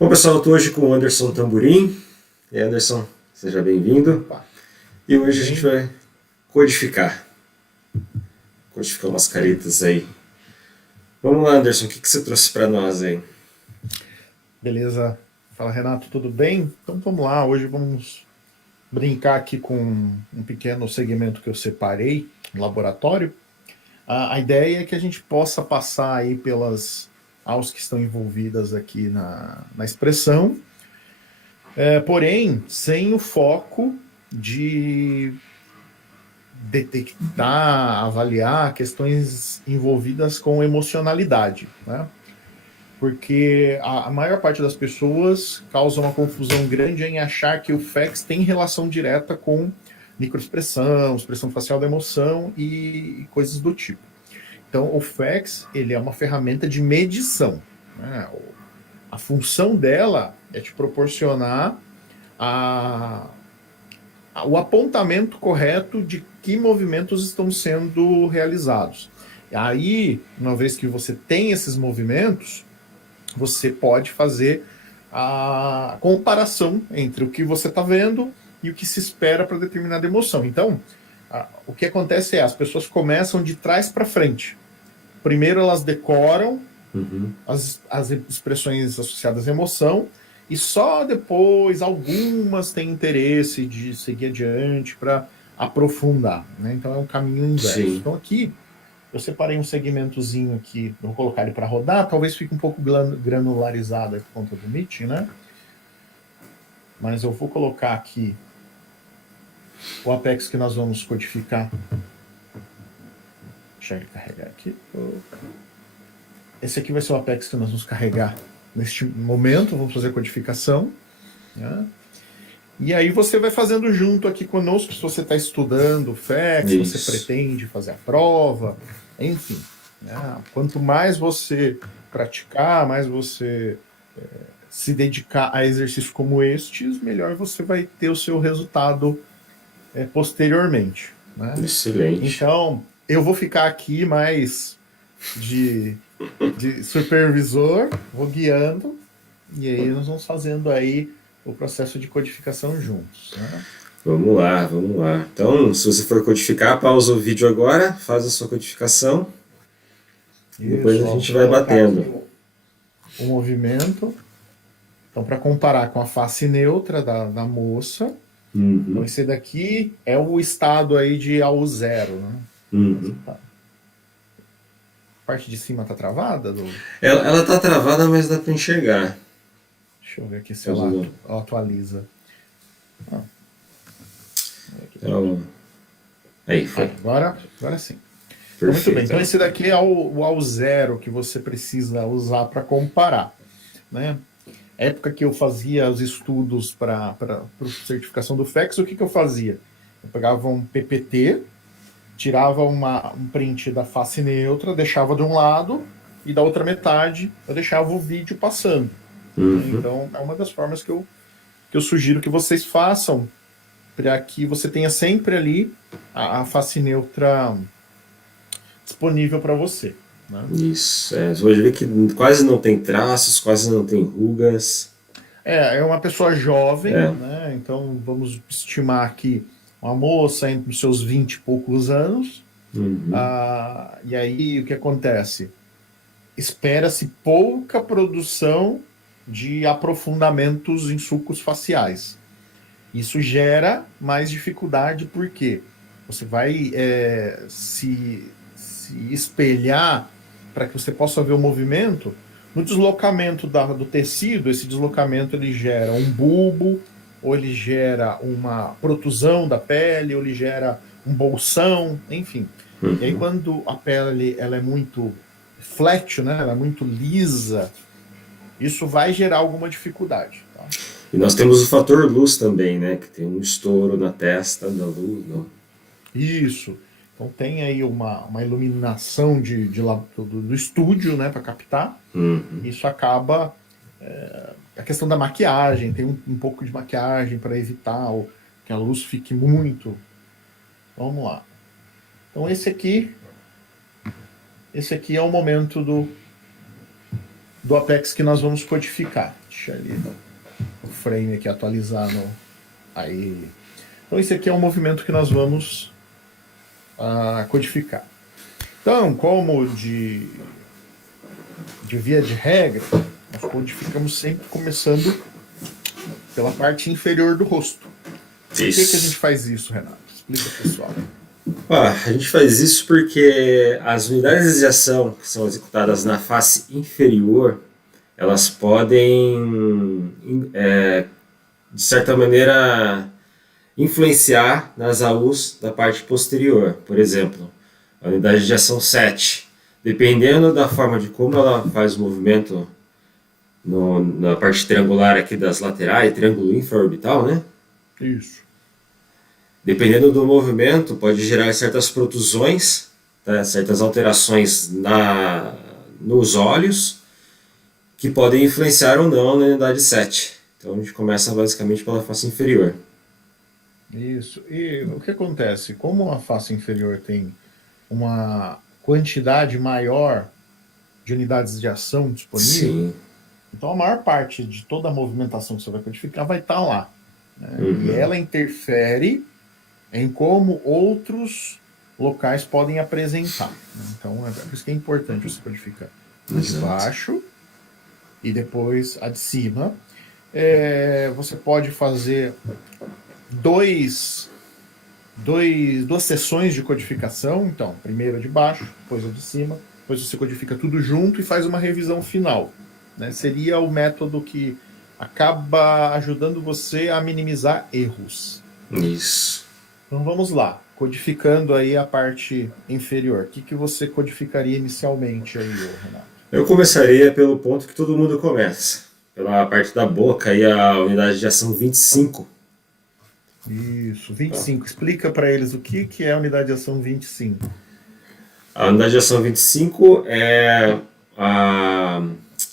Bom, pessoal, eu estou hoje com o Anderson Tamburim. E Anderson, seja bem-vindo. E hoje a gente vai codificar umas caretas aí. Vamos lá, Anderson, o que você trouxe para nós aí? Beleza. Fala, Renato, tudo bem? Então vamos lá, hoje vamos brincar aqui com um pequeno segmento que eu separei no laboratório. A ideia é que a gente possa passar aí pelas AUS que estão envolvidas aqui na expressão, porém sem o foco de detectar, avaliar questões envolvidas com emocionalidade, né? Porque a maior parte das pessoas causa uma confusão grande em achar que o FACS tem relação direta com microexpressão, expressão facial da emoção e coisas do tipo. Então, o FACS ele é uma ferramenta de medição, né? A função dela é te proporcionar o apontamento correto de que movimentos estão sendo realizados. E aí, uma vez que você tem esses movimentos, você pode fazer a comparação entre o que você está vendo e o que se espera para determinada emoção. Então, o que acontece é as pessoas começam de trás para frente. Primeiro elas decoram as expressões associadas à emoção e só depois algumas têm interesse de seguir adiante para aprofundar, né? Então é um caminho inverso. Sim. Então aqui eu separei um segmentozinho aqui, vou colocar ele para rodar, talvez fique um pouco granularizado por conta do Meet, né? Mas eu vou colocar aqui o Apex que nós vamos codificar. Deixa ele carregar aqui. Esse aqui vai ser o Apex que nós vamos carregar neste momento, vamos fazer a codificação, né? E aí você vai fazendo junto aqui conosco, se você está estudando FACS, se você pretende fazer a prova, enfim. Né? Quanto mais você praticar, mais você se dedicar a exercícios como estes, melhor você vai ter o seu resultado posteriormente. Né? Excelente. Então, eu vou ficar aqui mais de supervisor, vou guiando, e aí nós vamos fazendo aí o processo de codificação juntos. Né? Vamos lá, vamos lá. Então, se você for codificar, pausa o vídeo agora, faz a sua codificação. E depois a gente vai batendo. O movimento. Então, para comparar com a face neutra da moça, então esse daqui é o estado aí de AU0, né? A parte de cima tá travada? Ela tá travada, mas dá para enxergar. Deixa eu ver aqui se ela atualiza. Aí, foi. Agora sim. Então, muito bem. Então, esse daqui é o AU0 que você precisa usar para comparar. Né? Época que eu fazia os estudos para certificação do FACS, o que eu fazia? Eu pegava um PPT, tirava um print da face neutra, deixava de um lado e da outra metade eu deixava o vídeo passando. Então, é uma das formas que eu sugiro que vocês façam para que você tenha sempre ali a face neutra disponível para você. Né? Isso, você pode ver que quase não tem traços, quase não tem rugas. É uma pessoa jovem, né? Então vamos estimar aqui uma moça entre os seus 20 e poucos anos. E aí o que acontece? Espera-se pouca produção de aprofundamentos em sulcos faciais. Isso gera mais dificuldade porque você vai se espelhar para que você possa ver o movimento. No deslocamento do tecido, esse deslocamento ele gera um bulbo, ou ele gera uma protusão da pele, ou ele gera um bolsão, enfim. E aí quando a pele ela é muito flat, né, ela é muito lisa, isso vai gerar alguma dificuldade. Tá? E nós temos o fator luz também, né, que tem um estouro na testa da luz. Não? Isso. Então tem aí uma iluminação do estúdio, né, para captar. Isso acaba a questão da maquiagem, tem um pouco de maquiagem para evitar que a luz fique muito. Vamos lá. Então esse aqui é o momento do apex que nós vamos codificar. Deixa ali o frame aqui atualizar aí. Então esse aqui é um movimento que nós vamos codificar. Então, como de via de regra, nós codificamos sempre começando pela parte inferior do rosto. Por que a gente faz isso, Renato? Explica, pessoal. A gente faz isso porque as unidades de ação que são executadas na face inferior, elas podem, de certa maneira, influenciar nas AUs da parte posterior. Por exemplo, a unidade de ação 7, dependendo da forma de como ela faz o movimento na parte triangular aqui das laterais, triângulo infraorbital, né? Isso. Dependendo do movimento, pode gerar certas protusões, tá? Certas alterações nos olhos, que podem influenciar ou não na unidade 7. Então a gente começa basicamente pela face inferior. Isso. E o que acontece? Como a face inferior tem uma quantidade maior de unidades de ação disponível, Sim. Então a maior parte de toda a movimentação que você vai codificar vai estar lá. Né? Uhum. E ela interfere em como outros locais podem apresentar. Né? Então é por isso que é importante você codificar de baixo e depois a de cima. Você pode fazer duas sessões de codificação. Então, primeiro a de baixo, depois a de cima. Depois você codifica tudo junto e faz uma revisão final. Né? Seria o método que acaba ajudando você a minimizar erros. Isso. Então vamos lá, codificando aí a parte inferior. O que você codificaria inicialmente aí, Renato? Eu começaria pelo ponto que todo mundo começa, pela parte da boca e a unidade de ação 25. Isso, 25. Explica para eles o que é a unidade de ação 25. A unidade de ação 25 é a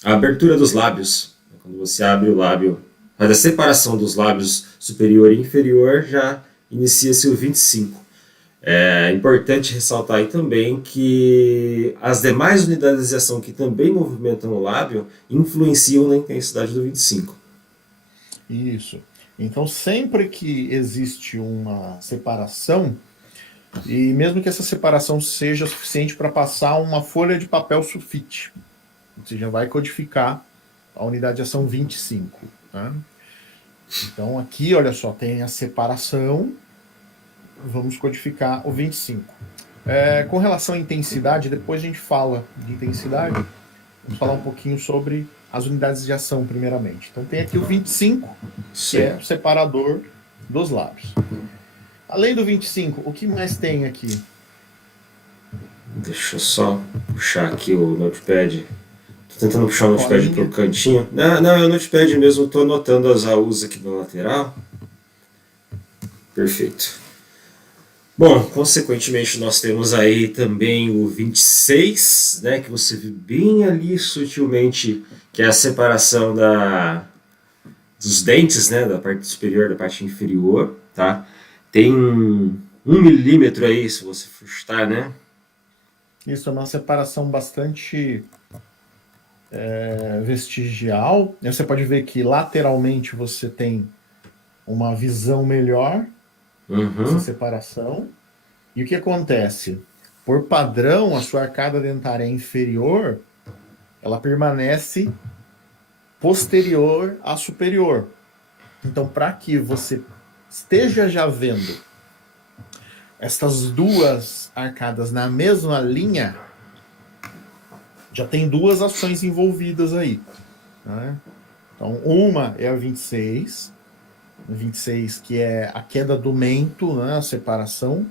abertura dos lábios. Quando você abre o lábio, faz a separação dos lábios superior e inferior, já inicia-se o 25. É importante ressaltar aí também que as demais unidades de ação que também movimentam o lábio influenciam na intensidade do 25. Isso. Então, sempre que existe uma separação, e mesmo que essa separação seja suficiente para passar uma folha de papel sulfite, você já vai codificar a unidade de ação 25. Né? Então, aqui, olha só, tem a separação, vamos codificar o 25. Com relação à intensidade, depois a gente fala de intensidade, vamos falar um pouquinho sobre as unidades de ação, primeiramente. Então, tem aqui o 25, que é o separador dos lábios. Além do 25, o que mais tem aqui? Deixa eu só puxar aqui o notepad. Tô tentando puxar o notepad pro cantinho. Não, é o notepad mesmo, eu tô anotando as AUs aqui na lateral. Perfeito. Bom, consequentemente nós temos aí também o 26, né, que você vê bem ali sutilmente, que é a separação dos dentes, né, da parte superior da parte inferior, tá? Tem 1 milímetro aí, se você for chutar, né? Isso é uma separação bastante vestigial. Você pode ver que lateralmente você tem uma visão melhor dessa separação. E o que acontece? Por padrão, a sua arcada dentária inferior, ela permanece posterior à superior. Então, para que você esteja já vendo essas duas arcadas na mesma linha, já tem duas ações envolvidas aí. Né? Então, uma é a 26, que é a queda do mento, né? A separação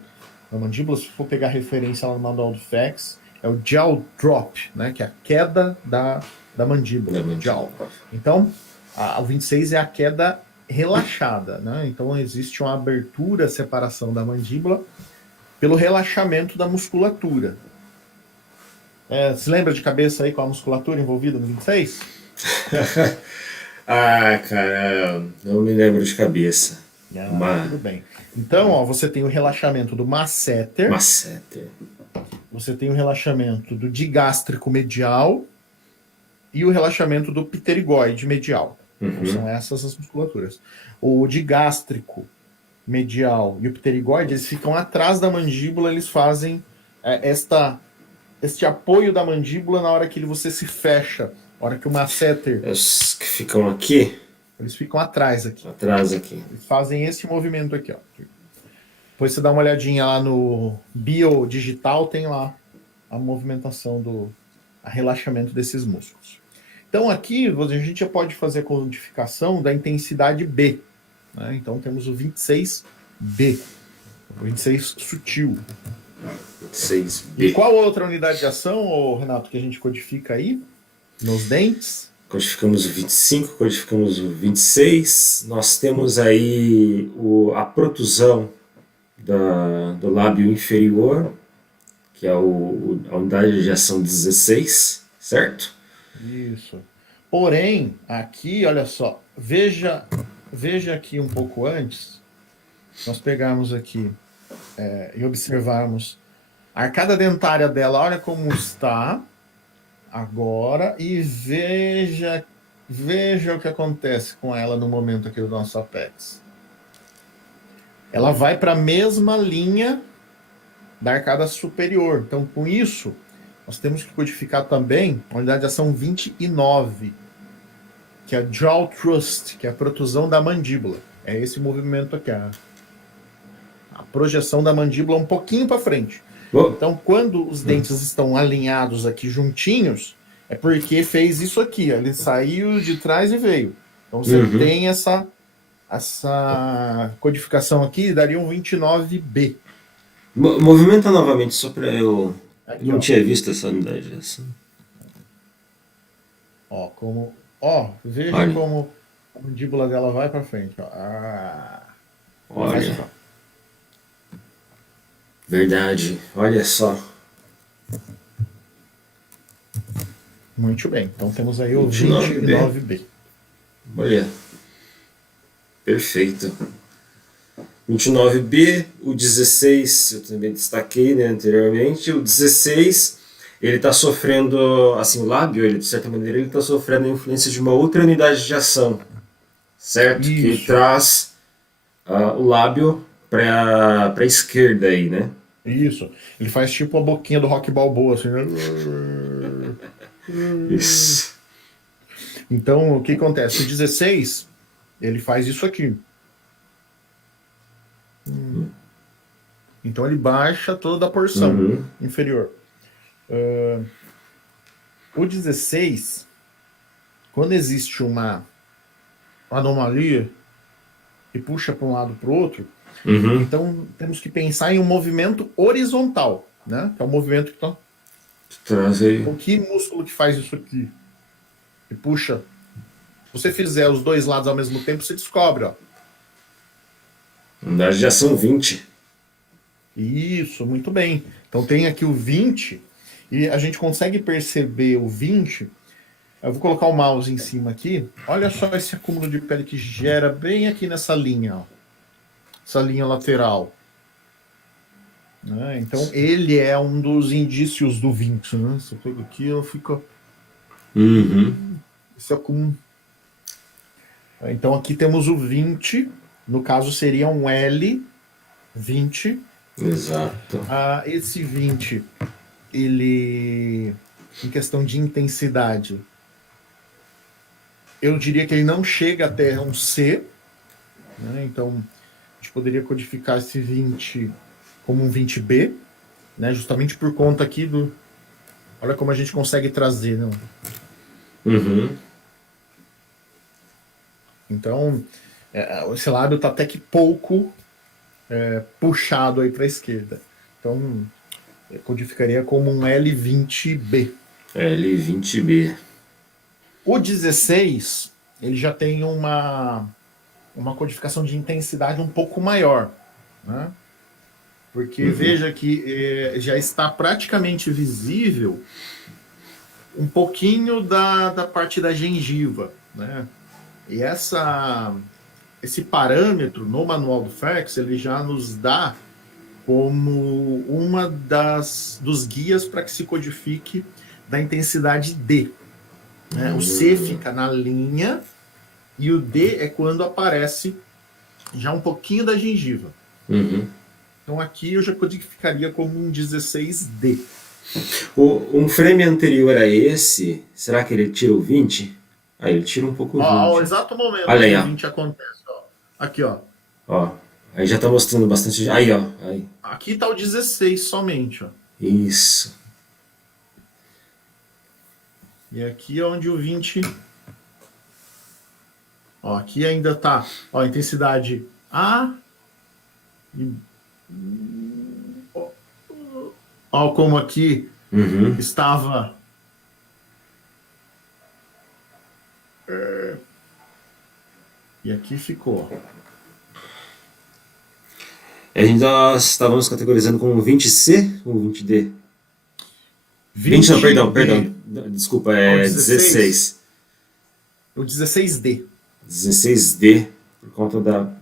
da mandíbula. Se for pegar referência lá no manual do FACS, é o jaw drop, né? Que é a queda da mandíbula, jaw. Então, a 26 é a queda relaxada, né? Então, existe uma abertura, separação da mandíbula pelo relaxamento da musculatura. Se lembra de cabeça aí com a musculatura envolvida no 26? Cara, não me lembro de cabeça. Tudo bem. Então, ó, você tem o relaxamento do masseter. Você tem o relaxamento do digástrico medial e o relaxamento do pterigoide medial. Então, são essas as musculaturas. O digástrico medial e o pterigoide, eles ficam atrás da mandíbula, eles fazem este apoio da mandíbula na hora que você se fecha, na hora que o masseter... Os que ficam aqui? Eles ficam atrás aqui. Atrás aqui. Eles fazem esse movimento aqui, ó. Depois você dá uma olhadinha lá no biodigital, tem lá a movimentação a relaxamento desses músculos. Então aqui a gente já pode fazer a codificação da intensidade B. Né? Então temos o 26B, o 26 sutil. 26B. E qual outra unidade de ação, Renato, que a gente codifica aí? Nos dentes? Codificamos o 25, codificamos o 26. Nós temos aí a protusão do lábio inferior, que é a unidade de ação 16, certo? Isso. Porém, aqui, olha só, veja aqui um pouco antes, nós pegarmos aqui e observarmos a arcada dentária dela, olha como está agora, e veja o que acontece com ela no momento aqui do nosso apex. Ela vai para a mesma linha da arcada superior. Então, com isso, nós temos que codificar também a unidade de ação 29, que é a jaw thrust, que é a protusão da mandíbula. É esse movimento aqui, a projeção da mandíbula um pouquinho para frente. Então, quando os dentes estão alinhados aqui juntinhos, é porque fez isso aqui. Ele saiu de trás e veio. Então, você tem essa codificação aqui, daria um 29B. Movimenta novamente, só para eu... Aqui, não tinha visto essa unidade. Veja olha como a mandíbula dela vai para frente. Olha. Verdade, olha só. Muito bem, então temos aí o 29B. Olha, perfeito. 29B, o 16 eu também destaquei, né, anteriormente. O 16, ele está sofrendo, assim, o lábio, ele, de certa maneira, ele está sofrendo a influência de uma outra unidade de ação, certo? Isso. Que traz o lábio para a esquerda aí, né? Isso. Ele faz tipo a boquinha do Rock Balboa, assim, né? Isso. Então, o que acontece? O 16, ele faz isso aqui. Então, ele baixa toda a porção inferior. O 16, quando existe uma anomalia e puxa para um lado para o outro, então temos que pensar em um movimento horizontal, né? Que é o movimento que está... Traz aí. O que músculo que faz isso aqui? E puxa. Se você fizer os dois lados ao mesmo tempo, você descobre, ó. Unidade de ação 20. Isso, muito bem. Então tem aqui o 20 e a gente consegue perceber o 20. Eu vou colocar o mouse em cima aqui. Olha só esse acúmulo de pele que gera bem aqui nessa linha, ó. Essa linha lateral. Né? Então ele é um dos indícios do 20. Né? Se eu pego aqui, ela fica... Esse acúmulo. Então aqui temos o 20. No caso seria um L20. Exato. Esse 20, ele, em questão de intensidade, eu diria que ele não chega até um C, né? Então a gente poderia codificar esse 20 como um 20B, né? Justamente por conta aqui do... Olha como a gente consegue trazer, né? Então, esse lábio está até que pouco puxado aí para a esquerda. Então, eu codificaria como um L20B. L20B. O 16, ele já tem uma codificação de intensidade um pouco maior, né? Porque veja que já está praticamente visível um pouquinho da parte da gengiva, né? E esse parâmetro no manual do FERX, ele já nos dá como dos guias para que se codifique da intensidade D. Né? O C fica na linha e o D é quando aparece já um pouquinho da gengiva. Então aqui eu já codificaria como um 16D. Um frame anterior a esse, será que ele tira o 20? Aí ele tira um pouco o 20. Ao exato momento Olha aí, que ó. o 20 acontece. Ó. Aqui, ó. Ó, aí já tá mostrando bastante. Aí, ó. Aí. Aqui tá o 16 somente, ó. Isso. E aqui é onde o 20... Ó, aqui ainda tá, ó, intensidade A. E... Ó, como aqui estava... E aqui ficou. Nós estávamos categorizando como 20C ou 20D? 20 não, perdão. Desculpa, é 16. O 16D. 16D, por conta da...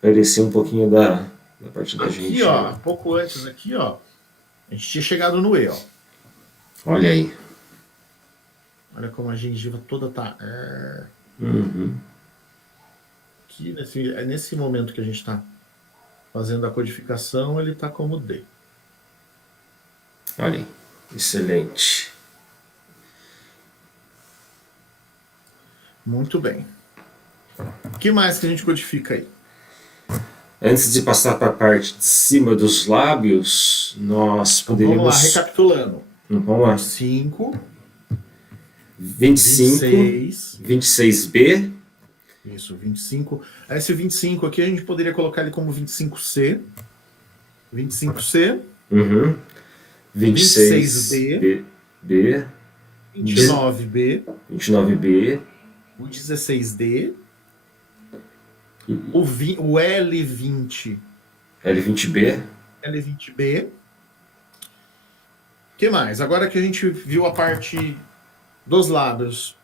Parecer um pouquinho da parte da gente. Aqui, ó, pouco antes aqui, ó, a gente tinha chegado no E, ó. Olha aí. Olha como a gengiva toda tá... Aqui, nesse momento que a gente tá fazendo a codificação, ele tá como D. Olha aí. Excelente. Muito bem. O que mais que a gente codifica aí? Antes de passar para a parte de cima dos lábios, nós poderíamos... Vamos lá, recapitulando. Vamos lá. 5, 25, 26B. Isso, 25. Esse 25 aqui a gente poderia colocar ele como 25C. 25C. 26B. 29B. 29B. O 16D. O L20. L20B. L20B. O que mais? Agora que a gente viu a parte dos lábios,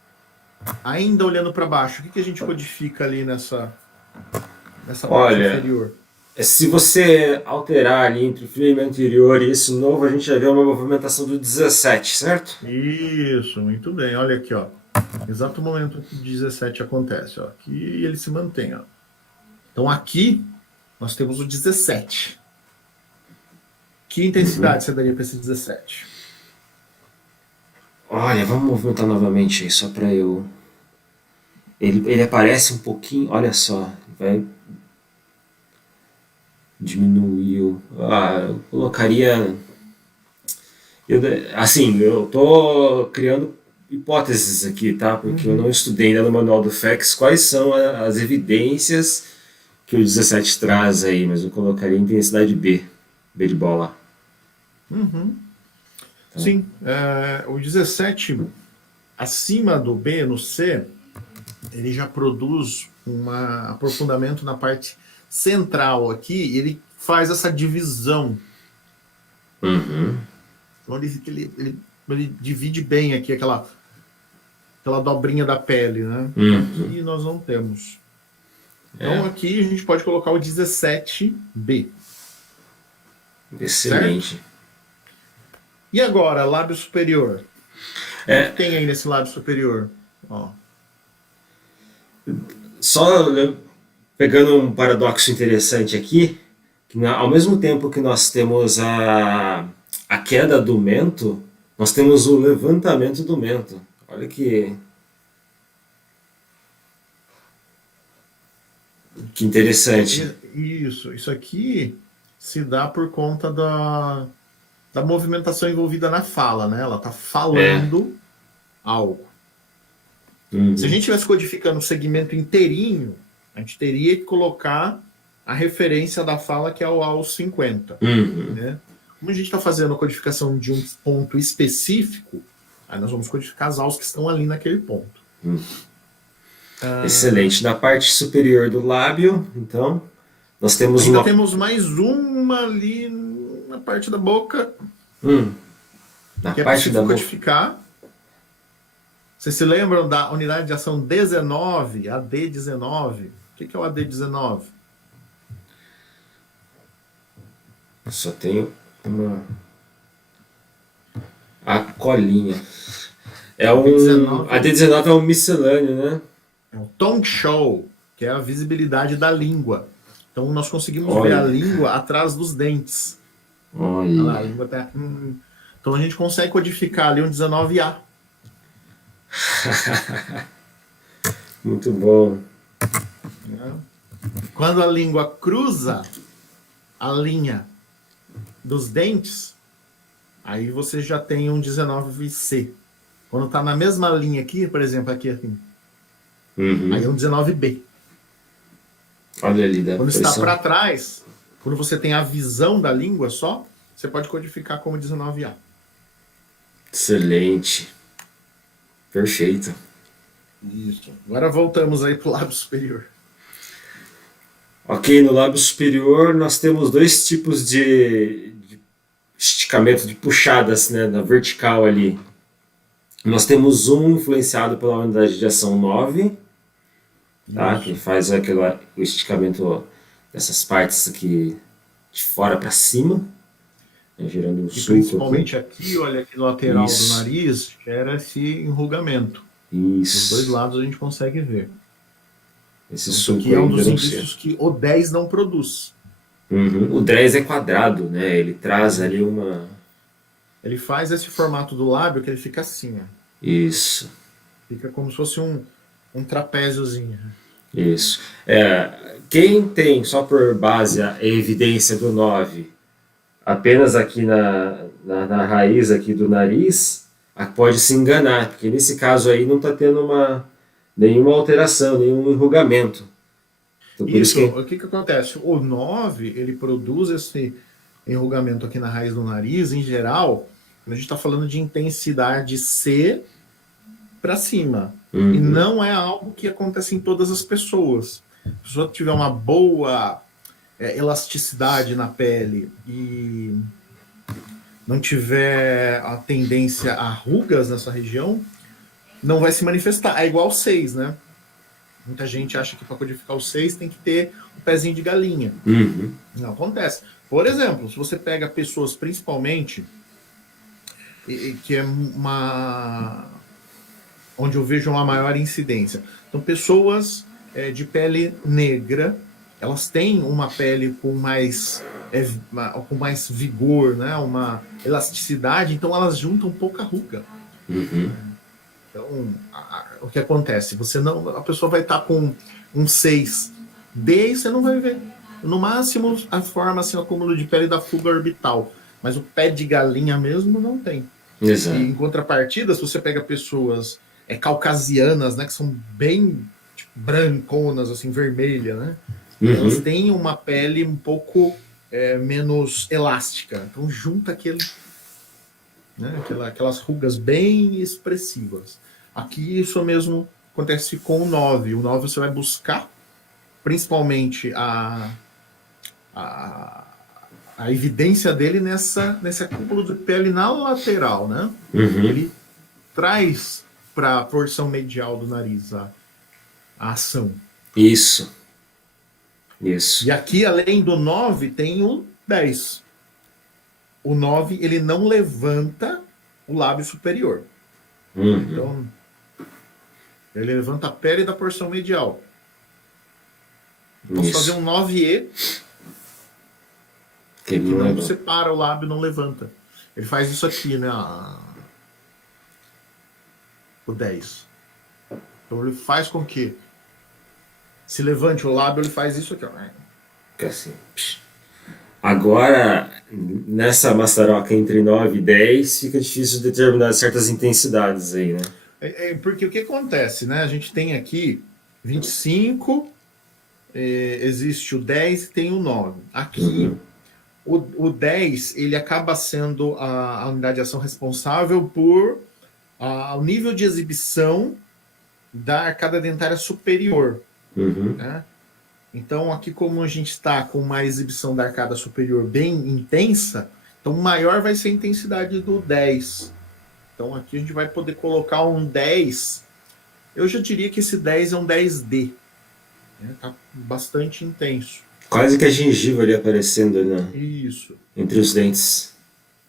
ainda olhando para baixo, o que a gente codifica ali nessa parte inferior? Se você alterar ali entre o frame anterior e esse novo, a gente já vê uma movimentação do 17, certo? Isso, muito bem. Olha aqui, ó. Exato momento que o 17 acontece, ó. Aqui ele se mantém, ó. Então aqui nós temos o 17. Que intensidade você daria para esse 17? Olha, vamos movimentar novamente aí, só para eu... Ele aparece um pouquinho, olha só, vai... Diminuiu. Eu colocaria... eu tô criando hipóteses aqui, tá? Porque eu não estudei ainda no manual do FEX quais são as evidências que o 17 traz aí, mas eu colocaria intensidade B. B de bola. Tá. Sim, o 17 acima do B no C, ele já produz um aprofundamento na parte central aqui, ele faz essa divisão. Então ele divide bem aqui aquela dobrinha da pele, né? Aqui nós não temos. Então aqui a gente pode colocar o 17B. Excelente. Certo? E agora, lábio superior? O que tem aí nesse lábio superior? Ó. Só pegando um paradoxo interessante aqui, que ao mesmo tempo que nós temos a queda do mento, nós temos o levantamento do mento. Olha que interessante. Isso aqui se dá por conta da movimentação envolvida na fala, né? Ela está falando algo. Se a gente estivesse codificando o segmento inteirinho, a gente teria que colocar a referência da fala, que é o AUS 50. Né? Como a gente está fazendo a codificação de um ponto específico, aí nós vamos codificar as AUS que estão ali naquele ponto. Excelente. Na parte superior do lábio, então, nós temos ainda temos mais uma ali na parte da boca, na que é parte da codificar. Vocês se lembram da unidade de ação 19, AD19? O que é o AD19? Só tenho a colinha. A D19 é um miscelâneo, né? É o tongue show, que é a visibilidade da língua. Então nós conseguimos ver a língua atrás dos dentes. Olha lá, a língua tá... Então a gente consegue codificar ali um 19A. Muito bom. Quando a língua cruza a linha dos dentes, aí você já tem um 19C. Quando está na mesma linha aqui, por exemplo, aqui assim, aí é um 19B. Olha ali, quando está para trás, quando você tem a visão da língua só, você pode codificar como 19A. Excelente. Perfeito. Isso. Agora voltamos aí para o lábio superior. Ok, no lábio superior nós temos dois tipos de esticamento, de puxadas, né, na vertical ali. Nós temos um influenciado pela unidade de ação 9, tá, que faz o esticamento dessas partes aqui de fora para cima, né, gerando um sulco. Principalmente aqui, olha aqui no lateral do nariz, gera esse enrugamento. Dos dois lados a gente consegue ver. Esse sulco aqui é um dos indícios que o 10 não produz. O 10 é quadrado, né? Ele traz ali uma... Ele faz esse formato do lábio que ele fica assim, ó. Isso. Fica como se fosse um trapéziozinho. Isso. Quem tem só por base a evidência do 9 apenas aqui na raiz aqui do nariz, pode se enganar, porque nesse caso aí não está tendo nenhuma alteração, nenhum enrugamento. Então, o que acontece? O 9, ele produz esse enrugamento aqui na raiz do nariz, em geral, a gente está falando de intensidade C para cima. E não é algo que acontece em todas as pessoas. Se a pessoa tiver uma boa elasticidade na pele e não tiver a tendência a rugas nessa região, não vai se manifestar. É igual o 6, né? Muita gente acha que para codificar o 6 tem que ter um pezinho de galinha. Não acontece. Por exemplo, se você pega pessoas principalmente, que é onde eu vejo uma maior incidência. Então, pessoas de pele negra, elas têm uma pele com mais vigor, né? Uma elasticidade, então elas juntam pouca ruga. Então, o que acontece? A pessoa vai estar com um 6D e você não vai ver. No máximo, a forma assim, o acúmulo de pele da fuga orbital. Mas o pé de galinha mesmo não tem. Exato. E em contrapartida, se você pega pessoas caucasianas, né, que são bem branconas, assim, vermelha, né? Elas têm uma pele um pouco menos elástica. Então junta aquelas rugas bem expressivas. Aqui isso mesmo acontece com o 9. O 9 você vai buscar principalmente a evidência dele nesse acúmulo de pele na lateral, né? Ele traz para a porção medial do nariz a ação. Isso. E aqui, além do 9, tem o 10. O 9, ele não levanta o lábio superior. Então, ele levanta a pele da porção medial. Posso fazer um 9E, que não separa o lábio, não levanta. Ele faz isso aqui, né? O 10. Então ele faz com que se levante o lábio, ele faz isso aqui, ó. Assim. Agora, nessa maçaroca entre 9 e 10, fica difícil determinar certas intensidades aí, né? Porque o que acontece, né? A gente tem aqui 25, existe o 10 e tem o 9. Aqui, o 10, ele acaba sendo a unidade de ação responsável por o nível de exibição da arcada dentária superior. Né? Então, aqui como a gente está com uma exibição da arcada superior bem intensa, então maior vai ser a intensidade do 10. Então, aqui a gente vai poder colocar um 10. Eu já diria que esse 10 é um 10D. Né? Tá bastante intenso. Quase que a gengiva ali aparecendo, né? Isso. Entre os dentes.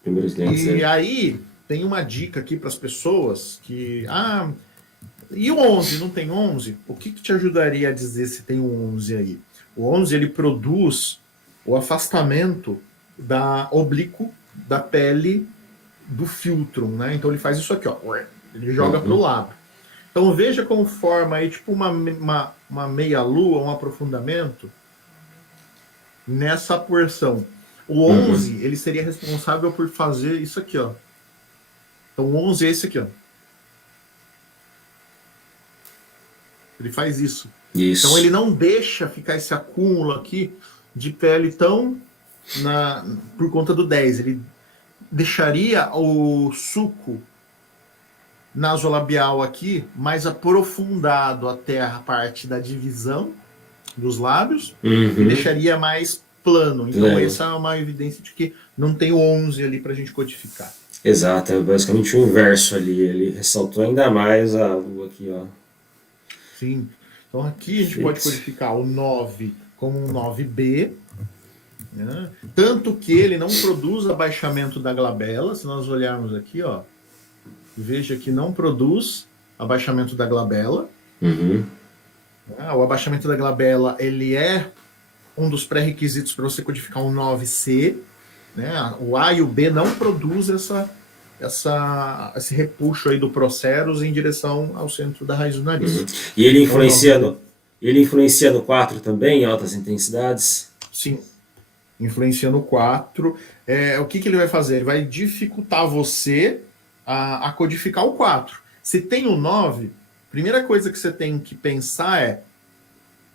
Primeiros dentes. E aí, tem uma dica aqui para as pessoas que... e o 11? Não tem 11? O que te ajudaria a dizer se tem um 11 aí? O 11, ele produz o afastamento da oblíquo da pele do filtro, né? Então ele faz isso aqui, ó. Ele joga para o lado. Então veja como forma aí tipo uma meia-lua, um aprofundamento nessa porção. O 11, ele seria responsável por fazer isso aqui, ó. Então o 11 é esse aqui, ó. Ele faz isso. Então ele não deixa ficar esse acúmulo aqui de pele tão por conta do 10. Ele deixaria o suco nasolabial aqui mais aprofundado até a parte da divisão dos lábios e deixaria mais plano. Então essa é uma evidência de que não tem o 11 ali para a gente codificar. Exato, é basicamente o inverso ali. Ele ressaltou ainda mais a lua aqui, ó. Sim. Então aqui a gente pode codificar o 9 como um 9B, né? Tanto que ele não produz abaixamento da glabela. Se nós olharmos aqui, ó, veja que não produz abaixamento da glabela. O abaixamento da glabela, ele é um dos pré-requisitos para você codificar um 9C, né? O A e o B não produzem esse repuxo aí do proceros em direção ao centro da raiz do nariz. E ele influencia no 4 também, em altas intensidades? Sim, influencia no 4. O que ele vai fazer? Ele vai dificultar você a codificar o 4. Se tem o 9, a primeira coisa que você tem que pensar é,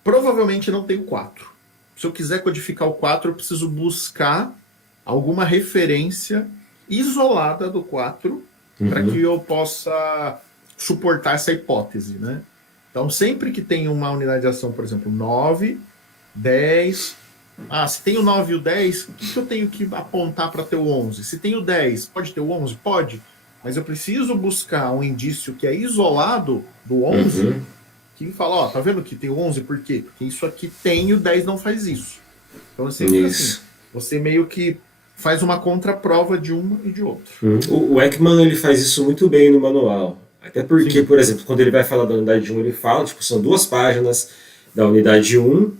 provavelmente não tem o 4. Se eu quiser codificar o 4, eu preciso buscar alguma referência isolada do 4 para que eu possa suportar essa hipótese, né? Então, sempre que tem uma unidade de ação, por exemplo, 9, 10... se tem o 9 e o 10, o que eu tenho que apontar para ter o 11? Se tem o 10, pode ter o 11? Pode. Mas eu preciso buscar um indício que é isolado do 11, que fala, tá vendo que tem o 11? Por quê? Porque isso aqui tem e o 10 não faz isso. Então, sempre assim, você meio que faz uma contraprova de uma e de outro. O Ekman, ele faz isso muito bem no manual. Até porque, por exemplo, quando ele vai falar da unidade 1, ele fala, são 2 páginas da unidade 1,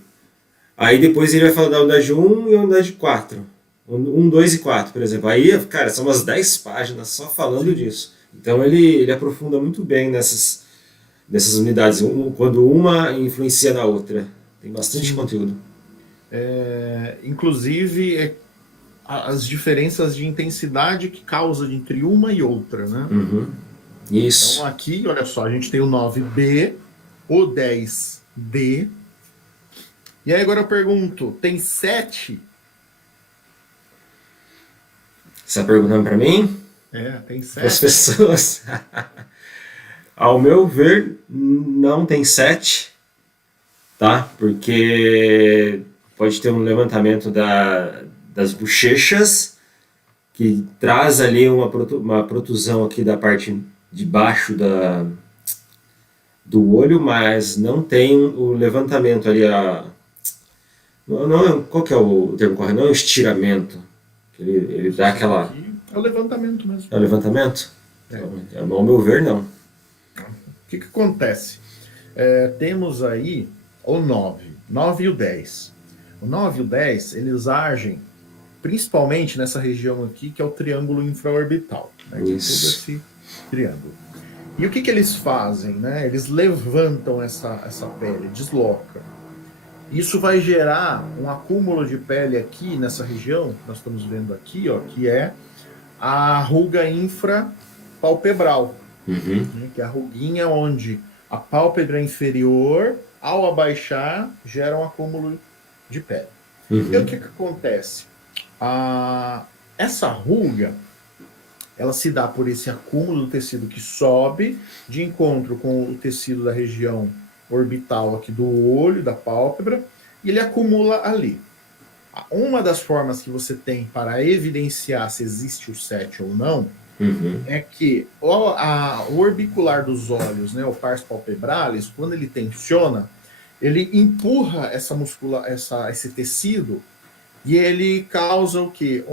aí depois ele vai falar da unidade 1 e a unidade 4. 1, 2 e 4, por exemplo. Aí, cara, são umas 10 páginas só falando disso. Então ele aprofunda muito bem nessas unidades, quando uma influencia na outra. Tem bastante conteúdo. Inclusive, as diferenças de intensidade que causa entre uma e outra, né? Isso. Então aqui, olha só, a gente tem o 9B, o 10D. E aí agora eu pergunto, tem 7? Você está perguntando para mim? Tem 7. Para as pessoas. Ao meu ver, não tem 7, tá? Porque pode ter um levantamento das bochechas que traz ali uma protusão aqui da parte de baixo do olho, mas não tem o levantamento ali, qual que é o termo correto? Não é um estiramento, ele dá aquela... É o levantamento mesmo. É o levantamento? Ao meu ver, não. O que acontece? Temos aí o 9 e o 10. O 9 e o 10, eles agem principalmente nessa região aqui, que é o triângulo infraorbital. Né? Todo esse triângulo. E o que eles fazem? Né? Eles levantam essa pele, deslocam. Isso vai gerar um acúmulo de pele aqui nessa região, que nós estamos vendo aqui, ó, que é a ruga infrapalpebral. Né? Que é a ruguinha onde a pálpebra inferior, ao abaixar, gera um acúmulo de pele. E o que acontece? Essa ruga, ela se dá por esse acúmulo do tecido que sobe de encontro com o tecido da região orbital aqui do olho, da pálpebra, e ele acumula ali. Uma das formas que você tem para evidenciar se existe o 7 ou não é que o orbicular dos olhos, né, o pars palpebralis, quando ele tensiona, ele empurra esse tecido e ele causa o quê?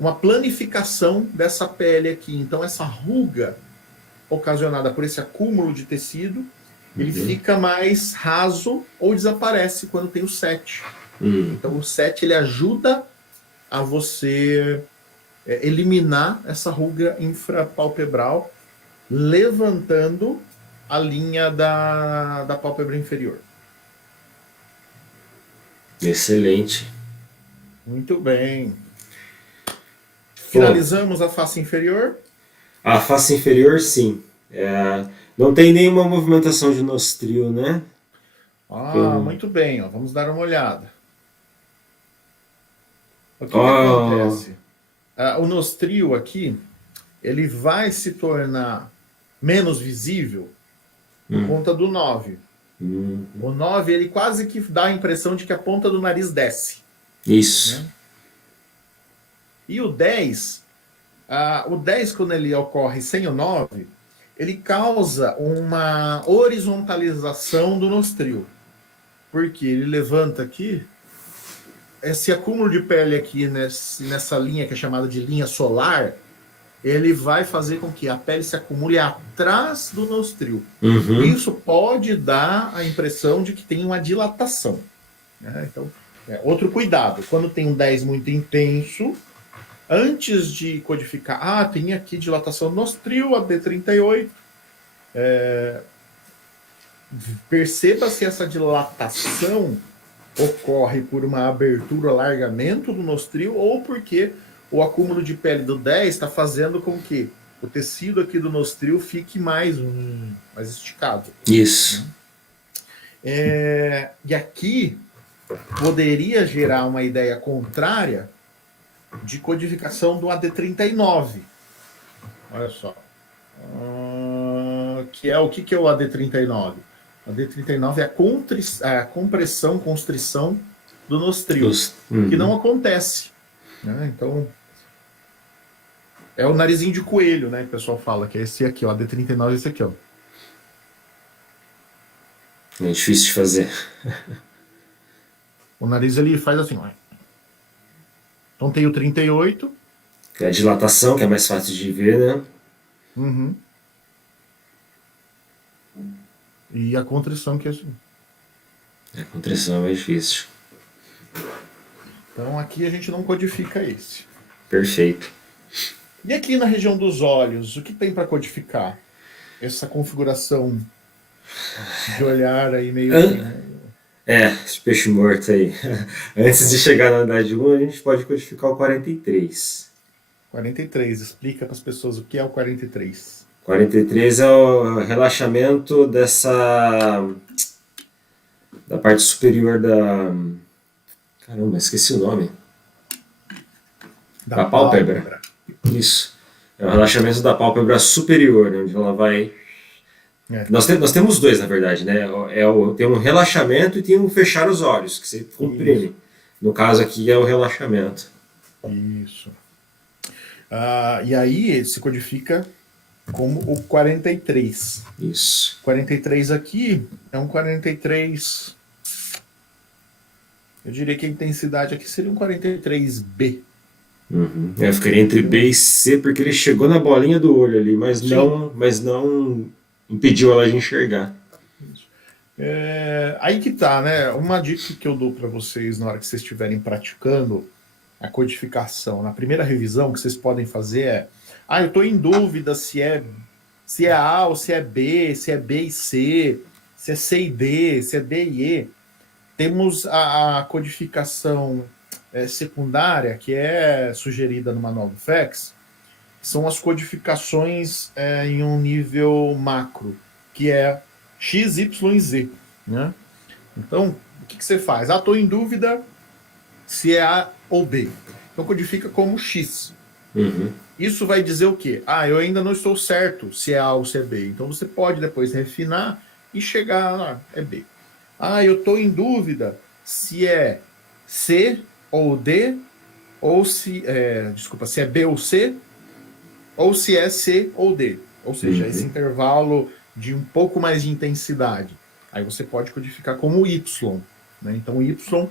uma planificação dessa pele aqui. Então, essa ruga ocasionada por esse acúmulo de tecido, ele fica mais raso ou desaparece quando tem o set. Então, o set ele ajuda a você eliminar essa ruga infrapalpebral, levantando a linha da pálpebra inferior. Excelente. Muito bem. Finalizamos a face inferior? A face inferior, sim. Não tem nenhuma movimentação de nostril, né? Muito bem. Ó, vamos dar uma olhada. O que acontece? O nostril aqui, ele vai se tornar menos visível por conta do 9. O 9, ele quase que dá a impressão de que a ponta do nariz desce. Isso. Né? E o 10, quando ele ocorre sem o 9, ele causa uma horizontalização do nostril. Porque ele levanta aqui, esse acúmulo de pele aqui nessa linha que é chamada de linha solar, ele vai fazer com que a pele se acumule atrás do nostril. Isso pode dar a impressão de que tem uma dilatação. Né? Então, outro cuidado, quando tem um 10 muito intenso, antes de codificar, tem aqui dilatação do nostril, a D38, perceba se essa dilatação ocorre por uma abertura, alargamento do nostril, ou porque o acúmulo de pele do 10 está fazendo com que o tecido aqui do nostril fique mais esticado. Isso. E aqui poderia gerar uma ideia contrária de codificação do AD39. Olha só. O que é o AD39? O AD39 é a compressão, constrição do nostril, que não acontece. Né? Então, é o narizinho de coelho, né? Que o pessoal fala, que é esse aqui, ó, AD39 é esse aqui, ó. É difícil de fazer. O nariz ele faz assim, ó. Então tem o 38. Que é a dilatação, que é mais fácil de ver, né? E a contrição, que é assim. A contrição é mais difícil. Então aqui a gente não codifica esse. Perfeito. E aqui na região dos olhos, o que tem para codificar? Essa configuração de olhar aí meio... Esse peixe morto aí. Antes de chegar na unidade 1, a gente pode codificar o 43. 43, explica para as pessoas o que é o 43. 43 é o relaxamento da parte superior da... Caramba, esqueci o nome. Da pálpebra. Isso. É o relaxamento da pálpebra superior, onde ela vai... Nós temos dois, na verdade, né? Tem um relaxamento e tem um fechar os olhos, que você comprime. Isso. No caso aqui é o relaxamento. Isso. E aí se codifica como o 43. Isso. 43 aqui é um 43... Eu diria que a intensidade aqui seria um 43B. Eu ficaria entre B e C, porque ele chegou na bolinha do olho ali, mas não impediu ela de enxergar. Aí que tá, né? Uma dica que eu dou para vocês na hora que vocês estiverem praticando a codificação, na primeira revisão que vocês podem fazer eu estou em dúvida se é A ou se é B e C, se é C e D, se é D e E. Temos a codificação secundária, que é sugerida no manual do FEX, são as codificações em um nível macro, que é X, Y e Z. Né? Então, o que você faz? Estou em dúvida se é A ou B. Então, codifica como X. Isso vai dizer o quê? Eu ainda não estou certo se é A ou se é B. Então, você pode depois refinar e chegar lá, é B. Eu estou em dúvida se é C ou D, ou se é B ou C, ou se é C ou D. Ou seja, esse intervalo de um pouco mais de intensidade. Aí você pode codificar como Y. Né? Então, Y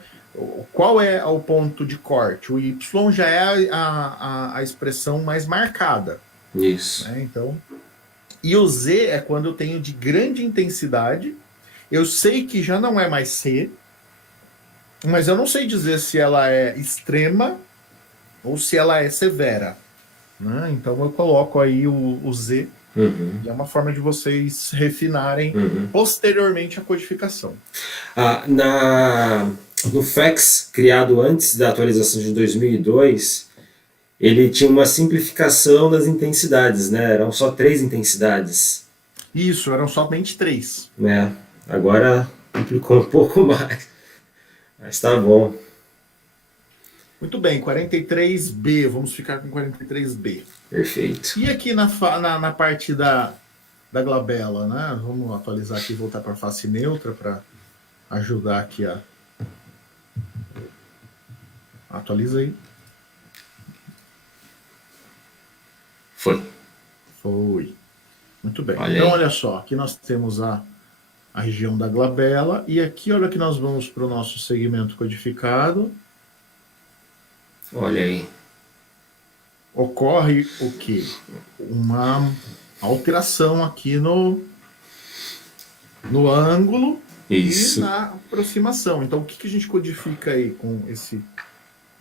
qual é o ponto de corte? O Y já é a expressão mais marcada. Isso. Né? Então, e o Z é quando eu tenho de grande intensidade. Eu sei que já não é mais C, mas eu não sei dizer se ela é extrema ou se ela é severa. Né? Então eu coloco aí o Z, e é uma forma de vocês refinarem posteriormente a codificação. No FACS, criado antes da atualização de 2002, ele tinha uma simplificação das intensidades, né? Eram só 3 intensidades. Isso, eram somente 3. Né? Agora complicou um pouco mais, mas tá bom. Muito bem, 43B, vamos ficar com 43B. Perfeito. E aqui na parte da glabela, né? Vamos atualizar aqui e voltar para a face neutra para ajudar aqui a... Atualiza aí. Foi. Muito bem. Então, olha só, aqui nós temos a região da glabela, e aqui, olha que nós vamos para o nosso segmento codificado. Olha aí. Ocorre o quê? Uma alteração aqui no ângulo. Isso. E na aproximação. Então, o que a gente codifica aí com esse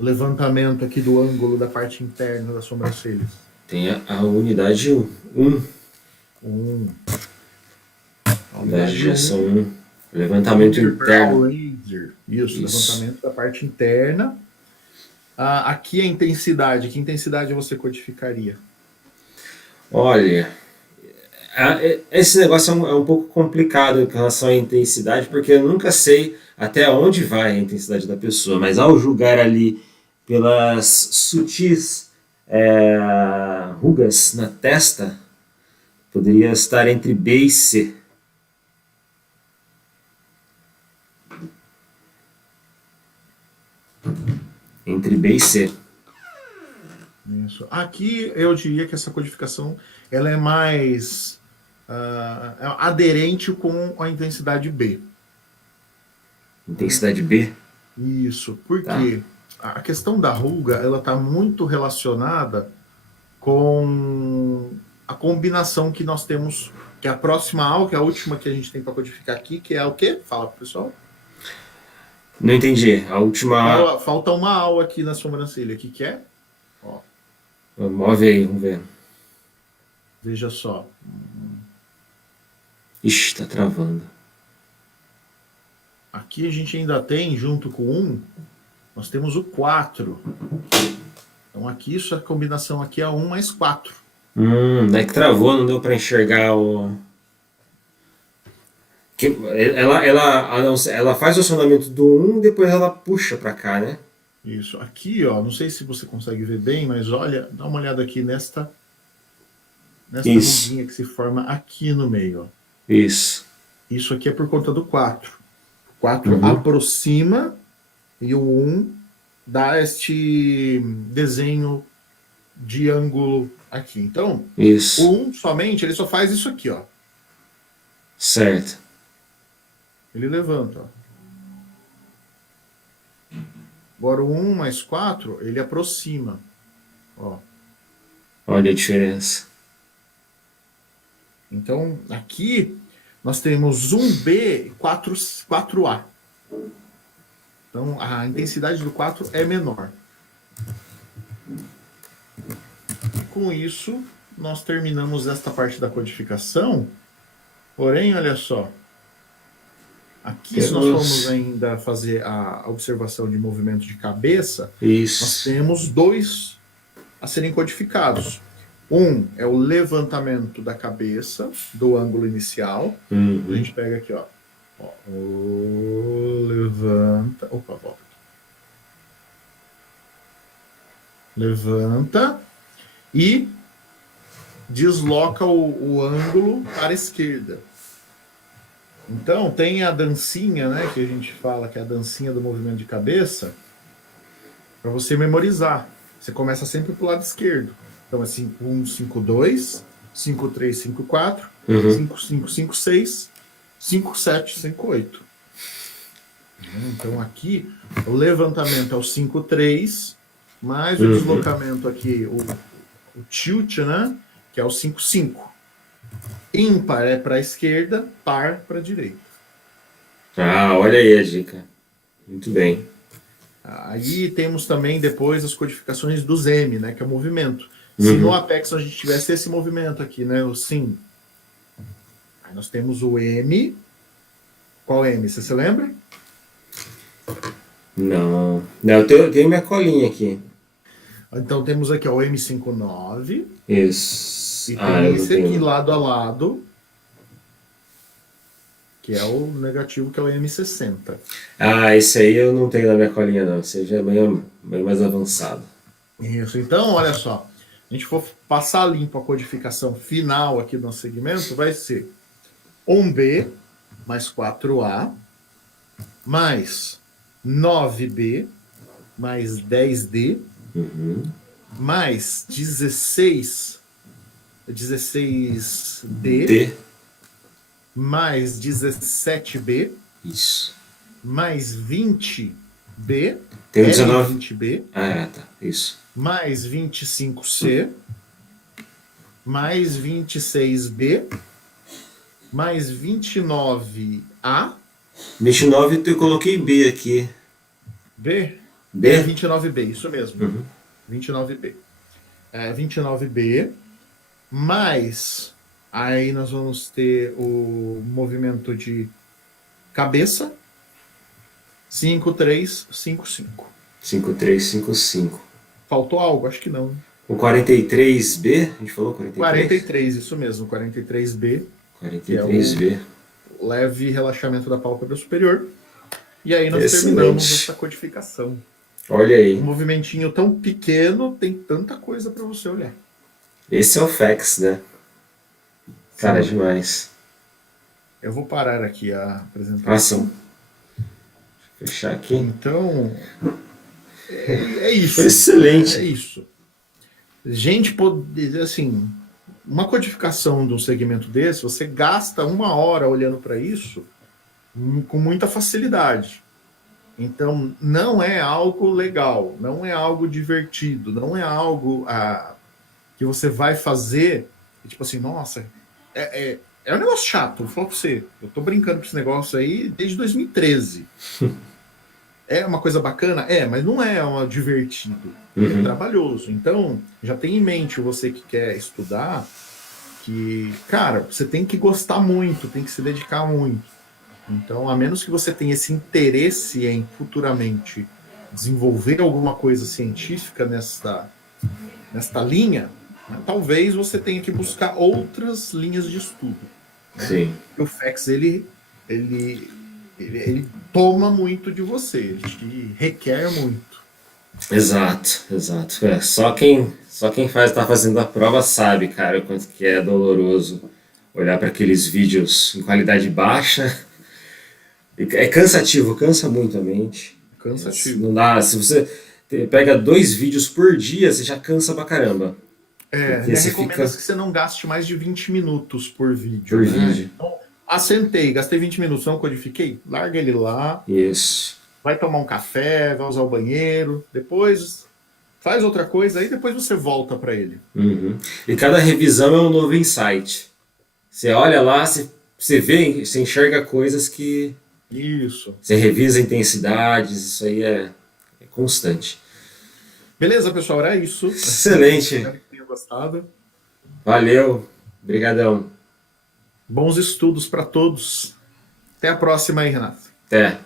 levantamento aqui do ângulo da parte interna das sobrancelhas? Tem a unidade 1. A unidade de injeção 1. Levantamento interno. Laser. Isso, levantamento da parte interna. Aqui a intensidade. Que intensidade você codificaria? Olha, esse negócio é um pouco complicado em relação à intensidade, porque eu nunca sei até onde vai a intensidade da pessoa, mas ao julgar ali pelas sutis rugas na testa, poderia estar entre B e C. Entre B e C. Isso. Aqui eu diria que essa codificação ela é mais aderente com a intensidade B. Intensidade B? Isso. Porque a questão da ruga ela está muito relacionada com a combinação que nós temos, que é a próxima aula, que é a última que a gente tem para codificar aqui, que é o quê? Fala pro pessoal. Não entendi. A última... Falta uma aula aqui na sobrancelha. O que é? Ó. Move aí, vamos ver. Veja só. Ixi, tá travando. Aqui a gente ainda tem, junto com o 1, nós temos o 4. Então aqui, essa combinação aqui é 1 mais 4. É que travou, não deu para enxergar o... Ela faz o acionamento do 1 e depois ela puxa para cá, né? Isso. Aqui, ó, não sei se você consegue ver bem, mas olha, dá uma olhada aqui nesta ruguinha que se forma aqui no meio. Ó. Isso. Isso aqui é por conta do 4. O 4 aproxima e o 1 dá este desenho de ângulo aqui. Então, isso. O 1 somente, ele só faz isso aqui, ó. Certo. Ele levanta, ó. Agora o 1 mais 4, ele aproxima. Ó. Olha a diferença. Então, aqui nós temos 1B e 4A. Então, a intensidade do 4 é menor. E com isso, nós terminamos esta parte da codificação. Porém, olha só. Aqui, se nós formos ainda fazer a observação de movimento de cabeça, nós temos 2 a serem codificados. Um é o levantamento da cabeça, do ângulo inicial. A gente pega aqui, ó. Levanta. Opa, volta. Levanta e desloca o ângulo para a esquerda. Então, tem a dancinha, né, que a gente fala que é a dancinha do movimento de cabeça, para você memorizar. Você começa sempre pro lado esquerdo. Então, é 5-1, 5-2, 5-3, 5-4, 5-5, 5-6, 5-7, 5-8. Então aqui o levantamento é o 5,3, mais o deslocamento aqui, o tilt, né? Que é o 5,5. Ímpar é para a esquerda, par para a direita. Ah, olha aí a dica. Muito bem. Aí temos também depois as codificações dos M, né? Que é o movimento. Se no Apex a gente tivesse esse movimento aqui, né? O sim. Aí nós temos o M. Qual M? Você se lembra? Não. Não, eu tenho minha colinha aqui. Então temos aqui ó, o M59. Isso. E tem esse aqui lado a lado, que é o negativo, que é o M60. Ah, esse aí eu não tenho na minha colinha, não. Esse aí já é bem mais avançado. Isso. Então, olha só. A gente for passar limpo a codificação final aqui do nosso segmento, vai ser 1B mais 4A mais 9B mais 10D mais 16D D. mais 17B Isso. mais 20B, Tem 19. 20B, Tá. Isso. mais 25C, mais 26B, mais 29A. 29 eu coloquei B aqui. B? B? É 29B, isso mesmo. 29B. 29B, mais aí nós vamos ter o movimento de cabeça, 5355. 5355. Faltou algo? Acho que não. O 43B, a gente falou 43? 43, isso mesmo, 43B. 43B. Leve relaxamento da pálpebra superior. E aí nós Excelente. terminamos essa codificação. Olha aí. Um movimentinho tão pequeno tem tanta coisa para você olhar. Esse é o FACS, né? Cara, demais. Eu vou parar aqui a apresentação. Sim. Fechar aqui. Então, é isso. Foi excelente. É isso. Gente, assim, uma codificação de um segmento desse, você gasta 1 hora olhando para isso com muita facilidade. Então, não é algo legal, não é algo divertido, não é algo que você vai fazer, tipo assim, nossa, é um negócio chato, vou falar pra você. Eu tô brincando com esse negócio aí desde 2013. É uma coisa bacana? Mas não é divertido. É trabalhoso. Então, já tem em mente você que quer estudar que, cara, você tem que gostar muito, tem que se dedicar muito. Então, a menos que você tenha esse interesse em futuramente desenvolver alguma coisa científica nesta linha, talvez você tenha que buscar outras linhas de estudo. Sim. O FACS, ele toma muito de você, ele te requer muito. Exato. Só quem tá fazendo a prova sabe, cara, o quanto que é doloroso olhar para aqueles vídeos em qualidade baixa. É cansativo, cansa muito a mente. Cansativo. Não dá, se você pega 2 vídeos por dia, você já cansa pra caramba. Recomenda que você não gaste mais de 20 minutos por vídeo. Por vídeo. Então, sentei, gastei 20 minutos, não codifiquei? Larga ele lá. Isso. Vai tomar um café, vai usar o banheiro, depois faz outra coisa, aí depois você volta para ele. E cada revisão é um novo insight. Você olha lá, você vê, você enxerga coisas que... Isso. Você revisa intensidades, isso aí é constante. Beleza, pessoal, era isso. Excelente. Espero que tenham gostado. Valeu. Obrigadão. Bons estudos para todos. Até a próxima aí, Renato. Até.